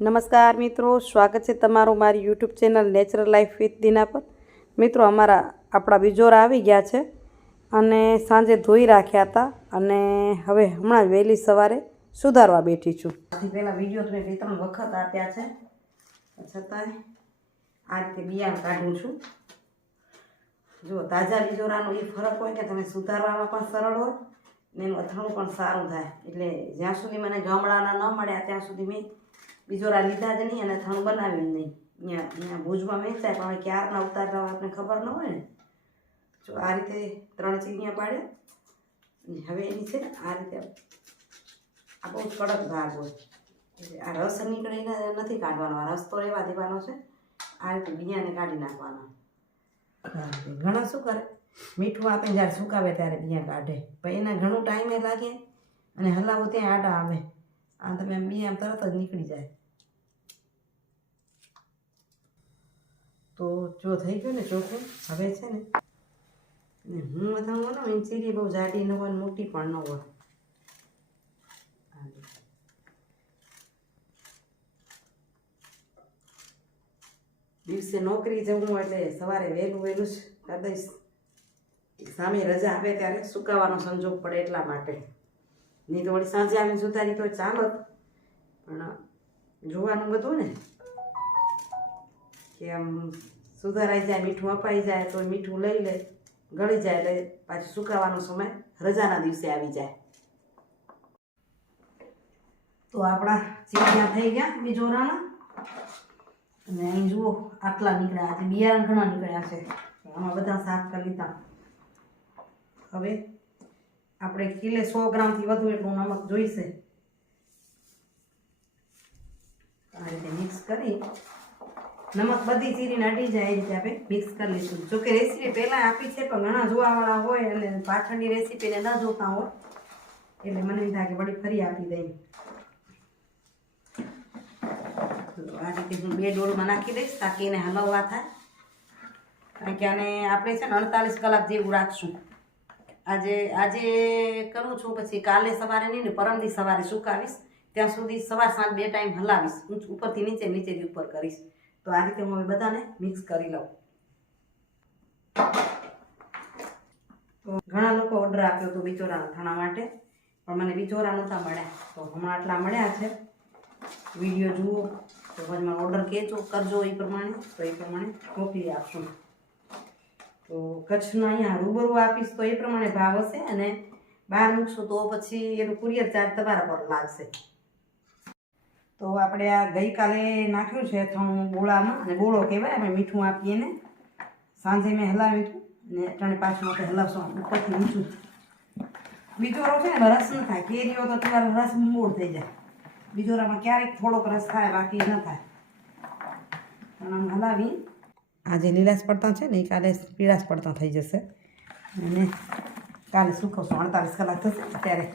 નમસ્કાર મિત્રો, સ્વાગત છે તમારું મારી YouTube channel natural life with Dina પર. મિત્રો, અમારા આપણા બીજોરા આવી ગયા છે અને સાંજે ધોઈ રાખ્યા હતા અને હવે હમણાં વહેલી સવારે સુધારવા બેઠી છું. પહેલાં વીડિયો તમે બે ત્રણ વખત આપ્યા છે. છતાંય આ રીતે બિયારણ કાઢું છું. જો, તાજા બીજોરાનો એ ફરક હોય કે તમે સુધારવામાં પણ સરળ હોય ને એનું અથાણું પણ સારું થાય. એટલે જ્યાં સુધી મને ગામડાના ન મળ્યા ત્યાં સુધી મેં બીજોરા લીધા જ નહીં અને થણ બનાવ્યું નહીં. અહીંયા અહીંયા ભુજમાં વેચાય, પણ હવે ક્યારના ઉતારતા આપણને ખબર ન હોય ને? જો આ રીતે ત્રણ ચીનિયા પાડે હવે એની છે આ રીતે આ બહુ કડક ભાગ હોય. આ રસ નીકળીને નથી કાઢવાનો, આ રસ તો રહેવા દેવાનો છે. આ રીતે બીયાને કાઢી નાખવાનો. ઘણા શું કરે? મીઠું આપે જ્યારે સુકાવે ત્યારે બિયા કાઢે. પણ એને ઘણું ટાઈમે લાગે અને હલાવો ત્યાં આડા આવે. આ તમે બિયા તરત જ નીકળી જાય. તો જો થઈ ગયું ને ચોખ્ખું, હવે છે ને ને હું બધા બનાવું એની ચીરી બહુ જાડી ન હોય મોટી પણ ન હોય. દિવસે નોકરી જવું એટલે સવારે વહેલું વહેલું જ કરી દઈશ. સામે રજા આવે ત્યારે સુકાવાનો સંજોગ પડે એટલા માટે. નહીં તો વળી સાંજે આવીને સુધારી તો ચાલત પણ જોવાનું બધું ને કે આમ સુધારાઈ જાય, મીઠું અપાઈ જાય તો મીઠું લઈ લે, ગળી જાય એટલે પાછું સુકાવાનો સમય રજાના દિવસે આવી જાય. તો આપણા ચીડિયા થઈ ગયા બીજોરાના અને અહીં જુઓ, આટલા નીકળ્યા છે, બિયારણ ઘણા નીકળ્યા છે. આમાં બધા સાફ કરી લીધા હવે આપણે કિલે સો ગ્રામથી વધુ એટલું નમક જોઈશે. આ રીતે મિક્સ કરી નમક બધી ચીરીને અડી જાય એ રીતે આપણે મિક્સ કરી લઈશું. જો કે રેસીપી પહેલાં આપી છે, પણ ઘણા જોવાવાળા હોય અને પાછળની રેસીપીને ન જોતા હોય, એટલે મને એમ થાય વળી ફરી આપી દઈ. આ રીતે હું બે ડોલમાં નાખી દઈશ તાકી એને હલવવા થાય. કારણ કે આને આપણે છે ને અડતાલીસ કલાક જેવું રાખશું. આજે આજે કરું છું, પછી કાલે સવારે નહીં ને પરમદી સવારે સુકાવીશ. ત્યાં સુધી સવાર સાંજ બે ટાઈમ હલાવીશ. ઉપરથી નીચે, નીચેથી ઉપર કરીશ. તો આ રીતે હું બધાને મિક્સ કરી લઉં. તો ઘણા લોકો ઓર્ડર આપ્યો હતો બિચોરાના થાણા માટે, પણ મને બિચોરા નહોતા મળ્યા. તો હમણાં આટલા મળ્યા છે. વીડિયો જુઓ, તો પછી ઓર્ડર કહેજો કરજો એ પ્રમાણે, તો એ પ્રમાણે મોકલી આપશું તો કચ્છનો અહીંયા રૂબરૂ આપીશ તો એ પ્રમાણે ભાવ હશે અને બહાર મૂકશું તો પછી એનું કુરિયર ચાર્જ તમારા પર લાગશે. તો આપણે આ ગઈકાલે નાખ્યું છે અથાણું બોળામાં અને બોળો કહેવાય, આપણે મીઠું આપીએ ને. સાંજે મેં હલાવ્યું હતું અને ત્રણે પાછું આપણે હલાવશું. ઉપરથી નીચું. બીજોરો છે ને રસ ન થાય. કેરીઓ તો તમારો રસ મૂળ થઈ જાય. બીજોરામાં ક્યારેક થોડોક રસ થાય, બાકી ન થાય. પણ આમ હલાવી. આજે લીલાશ પડતા છે ને એ કાલે પીળાશ પડતા થઈ જશે. અને કાલે સુકવશું. અડતાલીસ કલાક થશે ત્યારે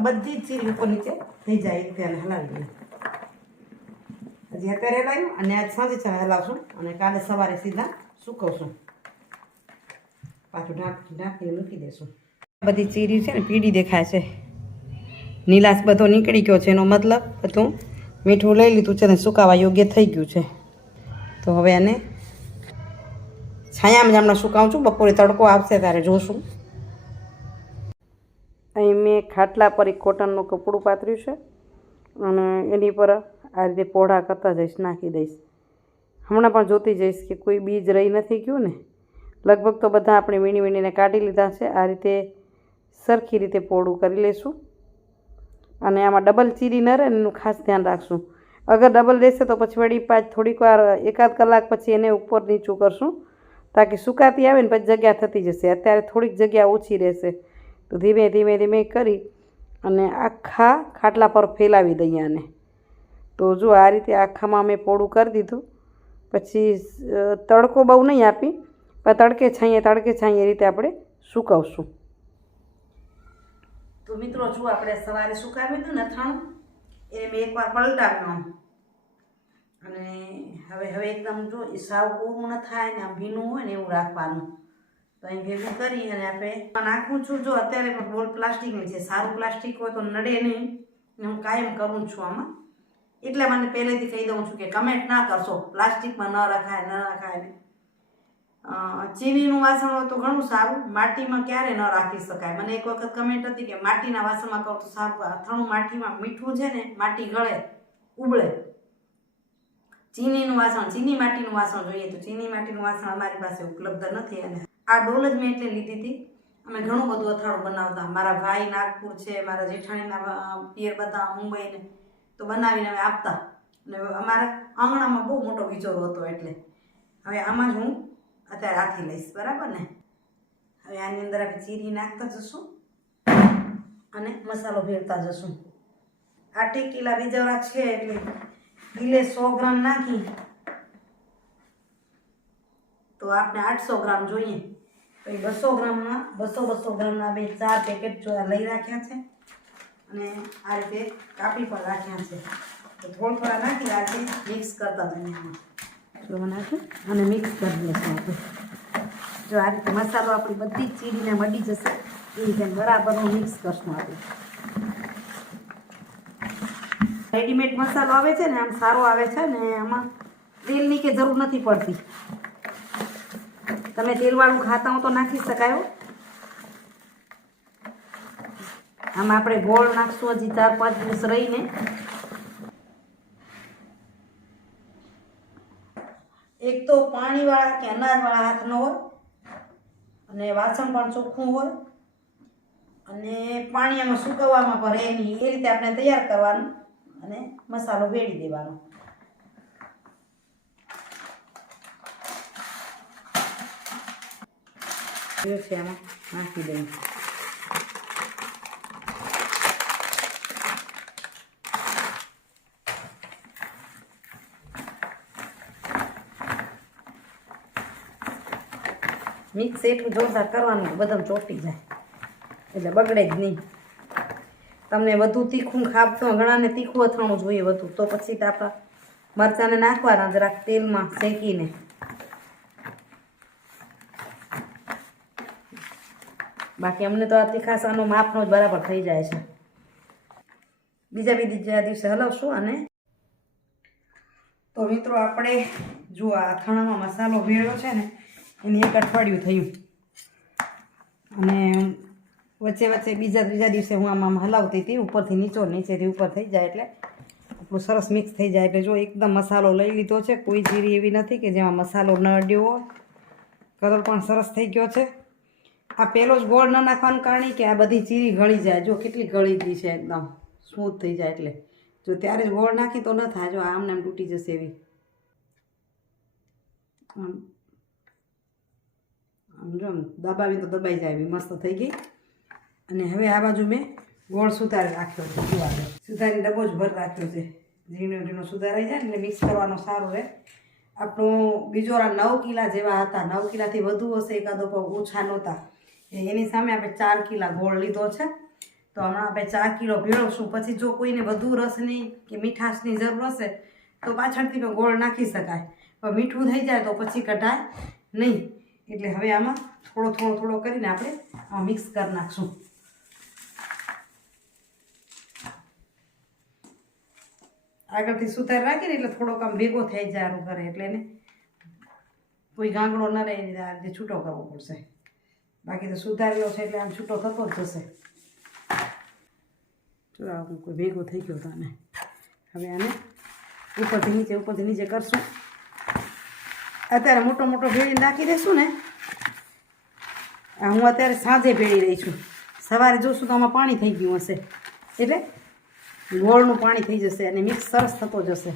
આ બધી જ ચીરી ઉપર નીચે થઈ જાય એ રીતે હલાવી દઈએ. હજી અત્યારે હલાવ્યું અને આજ સાંજે ચા હલાવશું અને કાલે સવારે સીધા સુકવશું. પાછું ઢાંકી ઢાંકીને મૂકી દઈશું બધી ચીરી છે ને પીળી દેખાય છે. નીલાશ બધો નીકળી ગયો છે. એનો મતલબ બધું મીઠું લઈ લીધું છે ને સુકાવા યોગ્ય થઈ ગયું છે. તો હવે આને છાયામાં જ હમણાં સુકાવું છું. બપોરે તડકો આવશે ત્યારે જોશું. અહીં મેં ખાટલા પર એક કોટનનું કપડું પાથર્યું છે અને એની પર આ રીતે પોઢા કરતા જઈશ, નાખી દઈશ. હમણાં પણ જોતી જઈશ કે કોઈ બીજ રહી નથી ગયું ને. લગભગ તો બધા આપણે વીણી વીણીને કાઢી લીધા છે. આ રીતે સરખી રીતે પોળું કરી લઈશું અને આમાં ડબલ ચીરી ન રહે એનું ખાસ ધ્યાન રાખશું. અગર ડબલ રહેશે તો પછી વળી પાંચ થોડીક વાર એકાદ કલાક પછી એને ઉપર નીચું કરશું. તાકી સુકાતી આવે ને પછી જગ્યા થતી જશે. અત્યારે થોડીક જગ્યા ઓછી રહેશે. તો ધીમે ધીમે ધીમે કરી અને આખા ખાટલા પર ફેલાવી દઈએ આને. તો જો આ રીતે આખામાં મેં પોળું કરી દીધું. પછી તડકો બહુ નહીં આપી, પણ તડકે છાંયે તડકે છાંયે રીતે આપણે સુકવશું. તો મિત્રો, જો આપણે સવારે સુકાવ્યું હતું ને અથાણું, એ મેં એકવાર પલટાવ્યું અને હવે હવે એકદમ જો એ સાવ કોરું ન થાય ને આમ ભીનું હોય ને એવું રાખવાનું. તો અહીં ભેગું કરી અને આપણે નાખું છું. જો અત્યારે પણ બોલ પ્લાસ્ટિકની છે, સારું પ્લાસ્ટિક હોય તો નડે નહીં. હું કાયમ કરું છું આમાં. એટલે મને પહેલેથી કહી દઉં છું કે કમેન્ટ ના કરશો. પ્લાસ્ટિકમાં ન રખાય ન રખાય. ચીનીનું વાસણ હોય તો ઘણું સારું. માટીમાં ક્યારે ન રાખી શકાય. મને એક વખત કમેન્ટ હતી કે માટીના વાસણમાં કહું તો સારું. અથાણું માટીમાં મીઠું છે ને, માટી ગળે, ઉબળે. ચીનીનું વાસણ, ચીની માટીનું વાસણ જોઈએ તો ચીની માટીનું વાસણ અમારી પાસે ઉપલબ્ધ નથી અને આ ડોલ જ મેં એટલે લીધી હતી. અમે ઘણું બધું અથાણું બનાવતા. મારા ભાઈ નાગપુર છે, મારા જેઠાણીના પિયર બધા મુંબઈને તો બનાવીને અમે આપતા. અને અમારા આંગણામાં બહુ મોટો વિચોરો હતો એટલે. હવે આમાં જ હું અત્યારે હાથી લઈશ. બરાબર ને? હવે આની અંદર આપણે ચીરી નાખતા જશું અને મસાલો ભેળતા જશું. આ ટીકીલા બીજવરા છે એટલે કિલે સો ગ્રામ નાખી. તો આપણે આઠસો ગ્રામ જોઈએ. એ બસો ગ્રામના, બસો બસો ગ્રામના બે ચાર પેકેટ લઈ રાખ્યા છે. અને આ રીતે કાપી પણ રાખ્યા છે. તો થોડા થોડા નાખી, આ મિક્સ કરતા જઈએ નાખી અને મિક્સ કરી લઈશું આપણે. જો આ રીતે મસાલો આપણી બધી જ ચીરીને મળી જશે, એ રીતે બરાબરનું મિક્સ કરશું આપણે. રેડીમેડ મસાલો આવે છે ને, આમ સારો આવે છે ને, આમાં તેલની કે જરૂર નથી પડતી. તમે તેલવાળું ખાતા હો તો નાખી શકાય. આમાં આપણે ગોળ નાખશું, હજી ચાર પાંચ દિવસ રહીને એક તો પાણીવાળા કે અનાજવાળા હાથ ન હોય, અને વાસણ પણ ચોખ્ખું હોય, અને પાણી આમાં સુકવવામાં રહે નહીં, એ રીતે આપણે તૈયાર કરવાનું અને મસાલો વેડી દેવાનો એ છે આમાં નાખી દઈએ મિક્સ એટલું જોરદાર કરવાનું બદામ ચોટી જાય એટલે બગડે જ નહીં તમને વધુ તીખું ખાવતો ઘણાને તીખું અથાણું જોઈએ વધુ તો પછી તો આપણા મરચાંને નાખવાના જરાક તેલમાં શેકીને બાકી અમને તો આ તીખાસાનો માપનો જ બરાબર થઈ જાય છે. બીજા બીજા દિવસે હલાવશું અને તો મિત્રો આપણે જો આ અથાણામાં મસાલો ભેળો છે ને, એની એક અઠવાડિયું થયું. અને વચ્ચે વચ્ચે બીજા ત્રીજા દિવસે હું આમાં હલાવતી હતી, ઉપરથી નીચો નીચેથી ઉપર થઈ જાય એટલે આપણું સરસ મિક્સ થઈ જાય એટલે જો એકદમ મસાલો લઈ લીધો છે, કોઈ જીરી એવી નથી કે જેમાં મસાલો ન અડ્યો હોય. કલર પણ સરસ થઈ ગયો છે. આ પહેલો જ ગોળ ન નાખવાનું કારણે કે આ બધી ચીરી ગળી જાય. જો કેટલી ગળી ગઈ છે એકદમ. સ્મૂથ થઈ જાય એટલે. જો ત્યારે જ ગોળ નાખી તો ન થાય. જો આમને આમ તૂટી જશે એવી. આમ જો દબાવી તો દબાઈ જાય એવી. મસ્ત થઈ ગઈ. અને હવે આ બાજુ મેં ગોળ સુધારી રાખ્યો છે. સુધારી ડબ્બો જ ભર રાખ્યો છે. ઝીણો ઝીણો સુધારાઈ જાય એટલે મિક્સ કરવાનો સારું રહે. આપણું બીજોરા નવ કિલા જેવા હતા. નવ કિલાથી વધુ હશે એકાદો પણ ઓછા નહોતા. એની સામે આપણે ચાર કિલા ગોળ લીધો છે. તો હમણાં આપણે ચાર કિલો ભેળવશું. પછી જો કોઈને વધુ રસની કે મીઠાશની જરૂર હશે, તો પાછળથી પણ ગોળ નાખી શકાય. પણ મીઠું થઈ જાય તો પછી કઢાય નહીં. એટલે હવે આમાં થોડો થોડો થોડો કરીને આપણે મિક્સ કરી નાખશું. આગળથી સુતાર રાખીને એટલે થોડોક આમ ભેગો થઈ જાય કરે એટલે એને કોઈ ગાંગડો ન રહે છૂટો કરવો પડશે. બાકી તો સુધાર્યો છે એટલે આમ છૂટો થતો જ જશે. જો આમ કોઈ ભેગો થઈ ગયો હતો આને. હવે આને ઉપરથી નીચે ઉપરથી નીચે કરશું. અત્યારે મોટો મોટો ભેળી નાખી દઈશું ને. હું અત્યારે સાંજે ભેળી રહી છું. સવારે જોશું તો આમાં પાણી થઈ ગયું હશે. એટલે ગોળનું પાણી થઈ જશે અને મિક્સ સરસ થતો જશે.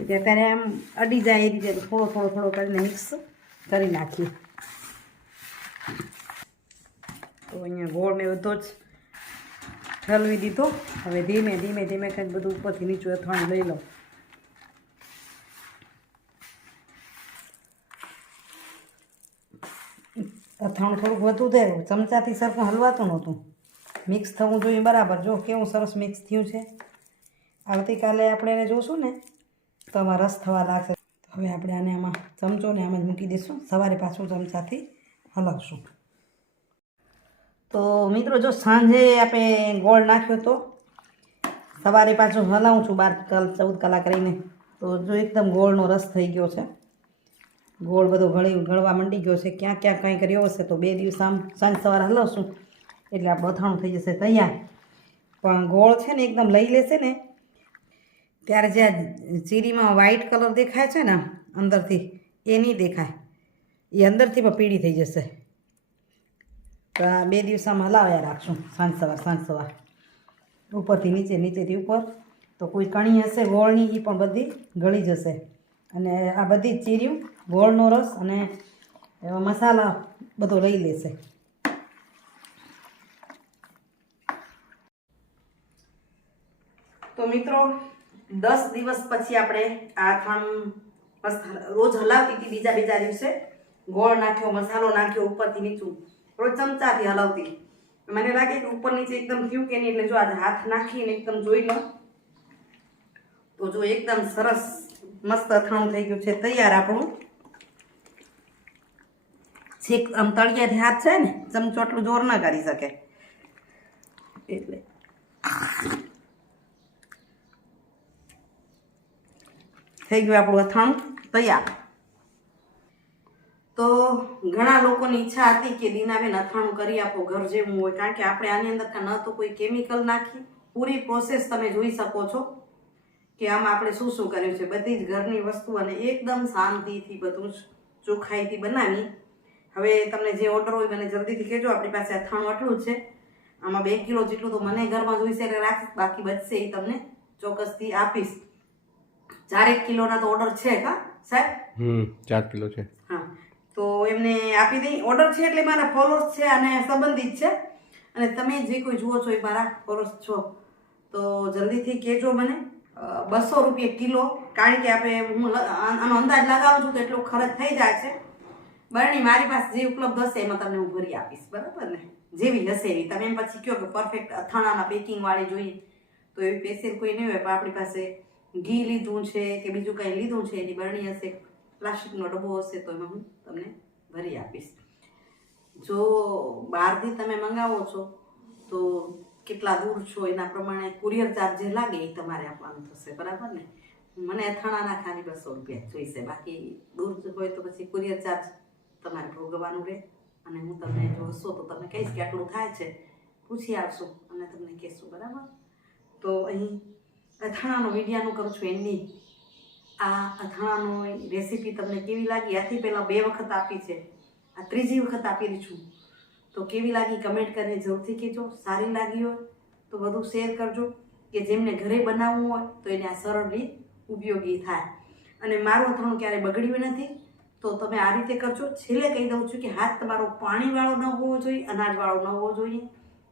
એટલે અત્યારે આમ અડી જાય એ રીતે થોડો થોડો થોડો કરીને મિક્સ કરી નાખીએ. તો અહીંયા ગોળ મેં બધો જ ઠલવી દીધો. હવે ધીમે ધીમે ધીમે કંઈક બધું ઉપરથી નીચું અથાણું લઈ લઉં. અથાણું થોડુંક વધુ થયું ચમચાથી સરખું હલવાતું નહોતું. મિક્સ થવું જોઈએ બરાબર. જો કેવું સરસ મિક્સ થયું છે. આવતીકાલે આપણે એને જોશું ને, તો આમાં રસ થવા લાગશે. હવે આપણે આને આમાં ચમચો ને આમાં જ મૂકી દઈશું. સવારે પાછું ચમચાથી હલાવશું. તો મિત્રો, જો સાંજે આપણે ગોળ નાખ્યો તો સવારે પાછું હલાવું છું બાર ચૌદ કલાક રહીને. તો જો એકદમ ગોળનો રસ થઈ ગયો છે. ગોળ બધો ગળી ગળવા માંડી ગયો છે. ક્યાં ક્યાં કંઈ કર્યો હશે તો બે દિવસ આમ સાંજ સવારે હલાવશું. એટલે આ બથાણું થઈ જશે તૈયાર. પણ ગોળ છે ને એકદમ લઈ લેશે ને, ત્યારે જે ચીરીમાં વ્હાઈટ કલર દેખાય છે ને અંદરથી, એ નહીં દેખાય. એ અંદરથી પણ પીળી થઈ જશે. તો આ બે દિવસ આમ હલાવ્યા રાખશું સાંજ સવાર સાંજ સવાર ઉપરથી નીચે, નીચેથી ઉપર. તો કોઈ કણી હશે, ગોળની એ પણ બધી ગળી જશે. અને આ બધી ચીર્યું ગોળનો રસ અને એવા મસાલા બધો લઈ લેશે. તો મિત્રો, દસ દિવસ પછી આપણે આ મસ્ત રોજ હલાવતી હતી બીજા બીજા દિવસે. ગોળ નાખ્યો, મસાલો નાખ્યો, ઉપરથી નીચું રોજ ચમચાથી હલાવતી. મને લાગે કે ઉપર નીચે એકદમ થયું કે નહીં એટલે જો આજે હાથ નાખીને એકદમ જોઈ લો. તો જો એકદમ સરસ મસ્ત અથાણું થઈ ગયું છે. તૈયાર આપણું. છેક આમ તળિયાથી હાથ છે ને, ચમચો એટલું જોર ના કરી શકે. એટલે. થઈ ગયું આપણું અથાણું તૈયાર. તો ઘણા લોકોની ઈચ્છા હતી કે દીનાબેન અથાણું કરી આપો ઘર જેવું હોય કારણ કે આપણે આની અંદર કાં ન તો કોઈ કેમિકલ નાખી. પૂરી પ્રોસેસ તમે જોઈ શકો છો કે આમાં આપણે શું શું કર્યું છે. બધી જ ઘરની વસ્તુ અને એકદમ શાંતિથી બધું જ ચોખ્ખાઈથી બનાવી. હવે તમને જે ઓર્ડર હોય મને જલ્દીથી કહેજો આપણી પાસે અથાણું આટલું છે. આમાં બે કિલો જેટલું તો મને ઘરમાં જોઈશે એટલે રાખીશ બાકી બચશે એ તમને ચોક્કસથી આપીશ. ચારેક કિલોના તો ઓર્ડર છે કા સાહેબ? હમ ચાર કિલો છે. હા. તો એમને આપી દઈ. ઓર્ડર છે એટલે મારા ફોલોઅર્સ છે અને સંબંધિત છે. અને તમે જે કોઈ જુઓ છો એ મારા ફોલોઅર્સ છો. તો જલ્દીથી કહેજો મને. બસો રૂપિયા કિલો. કારણ કે આપણે હું આનો અંદાજ લગાવું છું તો એટલો ખર્ચ થઈ જાય છે. બરણી, મારી પાસે જે ઉપલબ્ધ હશે એમાં તમને હું ભરી આપીશ. બરાબર ને? જેવી હશે એવી તમે એમ પછી કહો કે પરફેક્ટ અથાણાના પેકિંગવાળી જોઈએ. તો એવી પેશિયલ કોઈ નહીં હોય, પણ આપણી પાસે ઘી લીધું છે કે બીજું કંઈ લીધું છે, એની બરણી હશે, પ્લાસ્ટિકનો ડબ્બો હશે તો એમાં હું તમને ભરી આપીશ. જો બહારથી તમે મંગાવો છો, તો કેટલા દૂર છો એના પ્રમાણે કુરિયર ચાર્જ જે લાગે એ તમારે આપવાનું થશે, બરાબર ને? મને અથાણાના ખાલી બસો રૂપિયા જોઈશે, બાકી દૂર હોય તો પછી કુરિયર ચાર્જ તમારે ભોગવવાનું રહે. અને હું તમને જોશો તો તમે કહીશ કે આટલું થાય છે, પૂછી આવશું અને તમને કહેશું, બરાબર? તો અહીં અથાણાનો વિડીયાનું કરું છું, એની આ અથાણાનો રેસીપી તમને કેવી લાગી? આથી પહેલાં બે વખત આપી છે. આ ત્રીજી વખત આપી છું. તો કેવી લાગી કમેન્ટ કરીને જરૂરથી કહેજો. સારી લાગી હોય તો વધુ શેર કરજો. કે જેમને ઘરે બનાવવું હોય તો એને આ સરળ રીત ઉપયોગી થાય. અને મારું અથાણું ક્યારેય બગડ્યું નથી. તો તમે આ રીતે કરજો. છેલ્લે કહી દઉં છું કે હાથ તમારો પાણીવાળો ન હોવો જોઈએ, અનાજવાળો ન હોવો જોઈએ.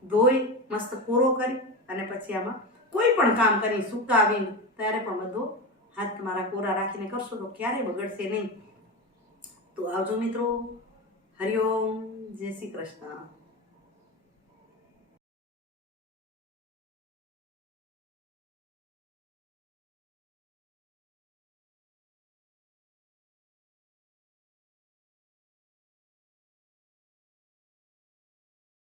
ધોઈ, મસ્ત પૂરો કરી અને પછી આમાં કોઈ પણ કામ કરી સુકાવી ત્યારે પણ બધો હાથ તમારા કોરા રાખીને કરશો તો ક્યારેય બગડશે નહીં. તો આવજો મિત્રો. હરિઓમ જય શ્રી કૃષ્ણ.